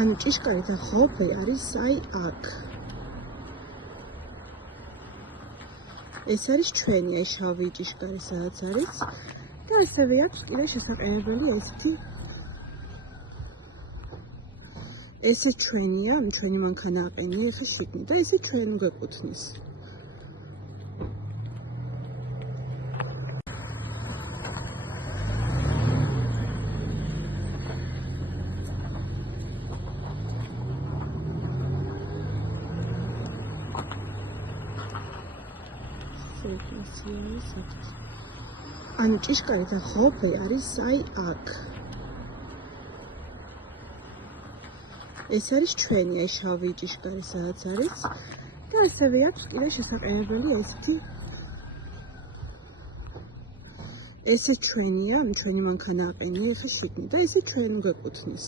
ანუ ჭიშკარი და ხობე არის აი აქ. ეს არის ჩვენი აი შავი ჭიშკარი სადაც არის და ასევე აქვს კიდე შესაყენებელი ესეთი ესე ჩვენია, ჩვენი მანქანა აყენია ახლა შიგნით და ესე ჩვენ გვეკუთვნის. ანუ ჭიშკარი და ხობე არის აი აქ. ეს არის ჩვენი აი შავი ჭიშკარი სადაც არის და ასევე აქვს კიდე შესაყენებელი ესეთი ესე ჩვენია, ჩვენი მანქანა აყენია ახლა შიგნით და ესე ჩვენ გვეკუთვნის.